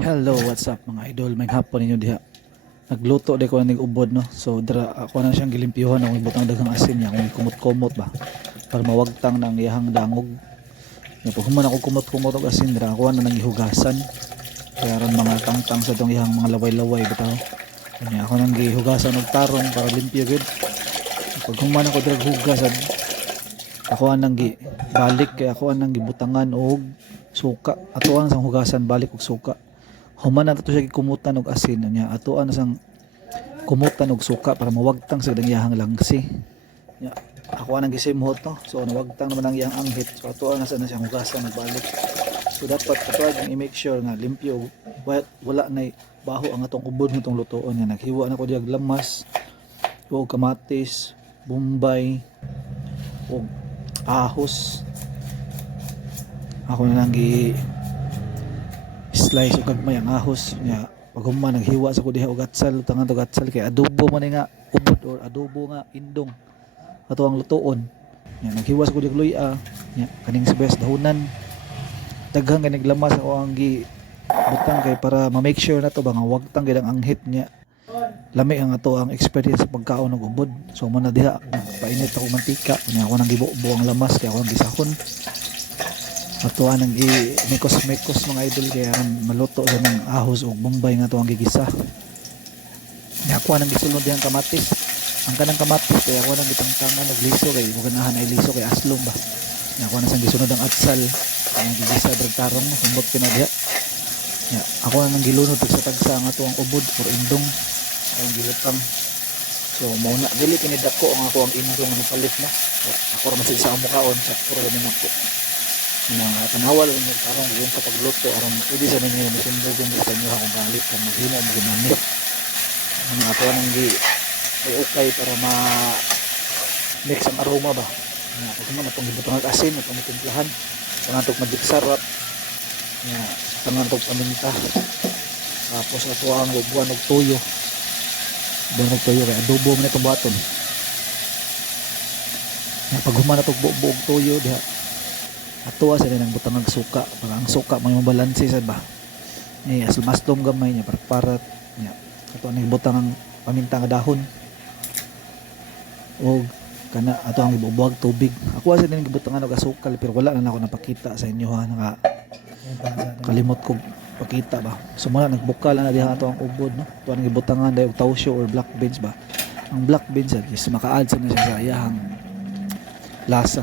Hello, what's up mga idol? May hapon ninyo diha. Nagluto di ko na ubod no. So dira ako na siyang gilimpyuhan ang ibutang daghang asin niya, kung kumot-kumot ba para mawagtang ng iyahang dangog. Ya pag human ako kumot-kumot og asin dira ako na nang ihugasan. Kaya ron mga tangtang sa tong iyang mga laway-laway bitaw. Kanya ako nang gihugasan og tarong para limpyo gid. Pag human ako dira hugasan, ako nang gi balik kay ako nang gibutangan og suka. Ato ang sang hugasan balik og suka. Human na to siya kumutan og asin niya. Atoan na sang kumutan og suka para mawagtang sa iyahang langsi. Nya ako nang gisimhot to. So nawagtang naman ang iyang anghit. So atoan na sa siyang hugasan nagbalik. So dapat ato ang i-make sure nga limpyo wala na baho ang atong ubod nitong lutoon nga naghiwa na ko diag lamas, o kamatis, bombay, o ahos. Ako na lang gi slice o kagmay ang ahos nya pag human naghiwa sa ko diha og atsal tangan to atsal kay adobo man nga ubod or adobo nga indong ato ang lutoon nya naghiwa sa ko diha luya nya kaning sibes dahunan daghang kanig lamas ako ang gi butang kay para ma-make sure na to ba nga wagtang gid ang anghit nya lami ang ato ang experience sa pagkaon ng ubod. So man na diha painit ako mantika nya ako nang gibuo ang lamas kay ako ang gisahon ato anang i-mekos-mekos mga idol kaya maluto sa ng ahos o bombay nga to ang gigisa. Ako nang gisulod diyang kamatis. Ang kanang kamatis kaya ako nang gitangtangan og liso kay ganahan ay liso kay aslong ba. Ako nang sang gisunod ang atsal ang gigisa dragtarong sumbot pinadya. Ako nang gilunod sa tagsa nga to ang ubod or indong ang gilutang. So mao na dili kini dako ang ako ang indong ni palit na. Ako ra man sa mukaon sa puro ganin ako mga tanawal ng tarong yung sa pagluto aron pwede sa ninyo misundog yung sa inyo akong galit kung maghila mo ginamit mga ato nang gi ay okay para ma mix ang aroma ba nga pag man atong gibutang ang asin atong timplahan pangatog magic sarap nga pangatog paminta tapos ato ang buwan og tuyo kay adobo man itong baton nga pag human atong buog tuyo diha ato sa nang butang ng suka para ang suka may mabalanse sa ba ni asmaslom gamay niya para niya ato ang butang ng paminta nga dahon o kana ato ang ibubuhag tubig ako sa nang gibutangan og asukal pero wala na ako napakita sa inyo ha naka kalimot ko pakita ba so muna nagbukal na diha ato ang ubod no ato ang gibutangan dai og tawsyo or black beans ba ang black beans is maka-add sa na siya sa iyang lasa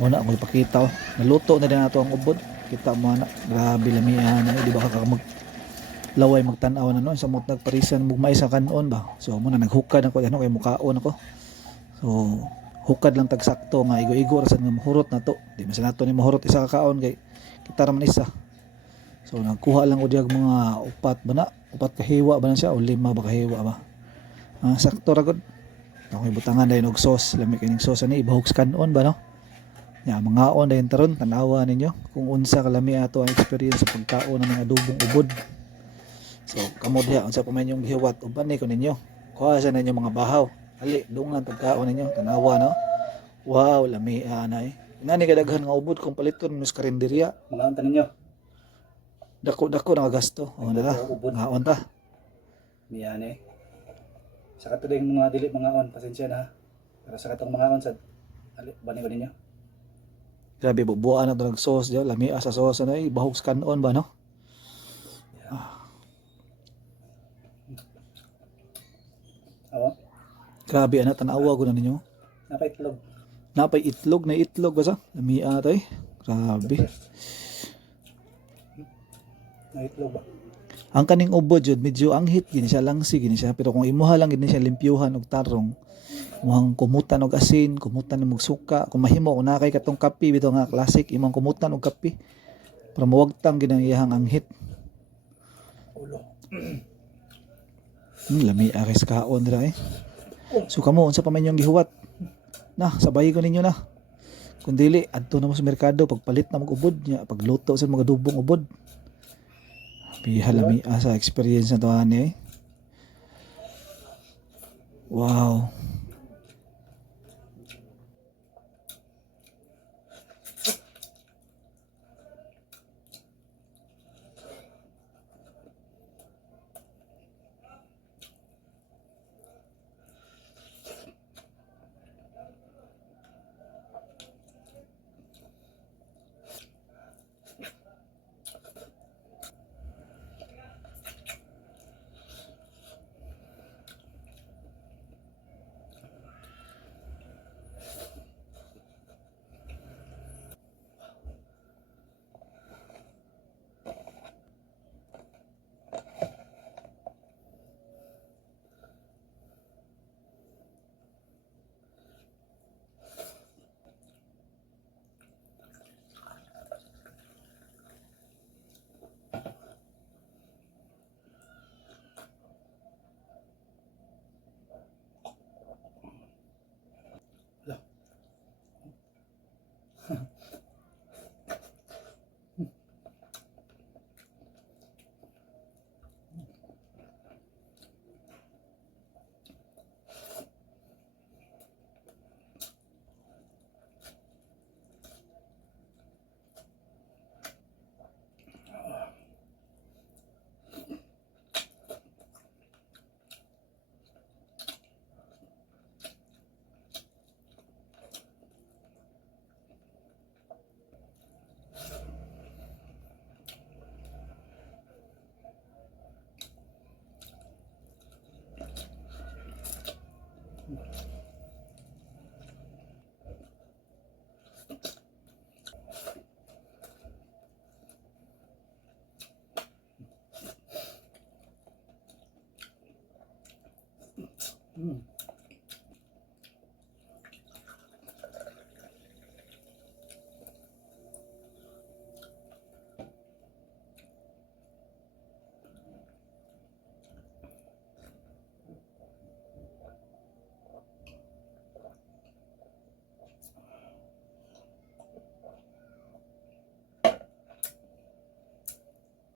muna ako ipakita naluto na din nato ang ubod kita mo na grabe lamihan di ba ka mag laway magtan-aw na no sa mot nagparisan mugmay sa kanon ba so muna naghukad ako ano kay mukaon ako so hukad lang tag sakto nga igo-igo ra sad nga mahurot na to di man sa nato ni mahurot isa ka kaon kay kita ra man isa so nagkuha lang ko diag mga upat ka hiwa ba na siya o 5 ba ka hiwa ba sakto ra gud ako ibutangan dayon og sauce lami kining sauce ani ibahog sa kanon ba no mga on dayon taron tanawa ninyo kung unsa kalami ato ang experience sa pagkaon ng mga adobong ubod. So kamo diha unsa pa man yung gihiwat uban ni ko ninyo. Kuha sa ninyo mga bahaw. Ali dungan pagkaon ninyo tanawa no. Wow lami anay. Inani kadaghan nga ubod kung paliton mo sa karinderya. Mga unta ninyo. Dako na gasto. O dala. Nga on ta. Miyane. Sa katuling mga dili mga on pasensya na ha. Pero sa katong mga on sa ali bani ko ninyo. Grabe bubuan na ito ng sauce diyo. Lami sa sauce na bahog sa kanon ba no? Awa. Grabe ana tanawa ko na ninyo. Napay itlog. Napay itlog na itlog ba sa? Lami tay. Grabe. Na itlog ba? Ang kaning ubod jud medyo anghit gini siya langsi gini siya pero kung imuha lang gini siya limpyuhan og tarong muhang kumutan og asin, kumutan og suka, kung mahimo kung nakay katong kape bitaw nga classic imong kumutan og kape para mawagtang gid ang iyang anghit. Ulo. Lami ares kaon dira eh. So kamo unsa pa man yung gihuwat? Na, sabay ko ninyo na. Kung dili adto na mo sa merkado pagpalit na mag ubod nya pagluto sa mga dubong ubod. Pihalami sa experience na to ani eh. Wow. Hmm.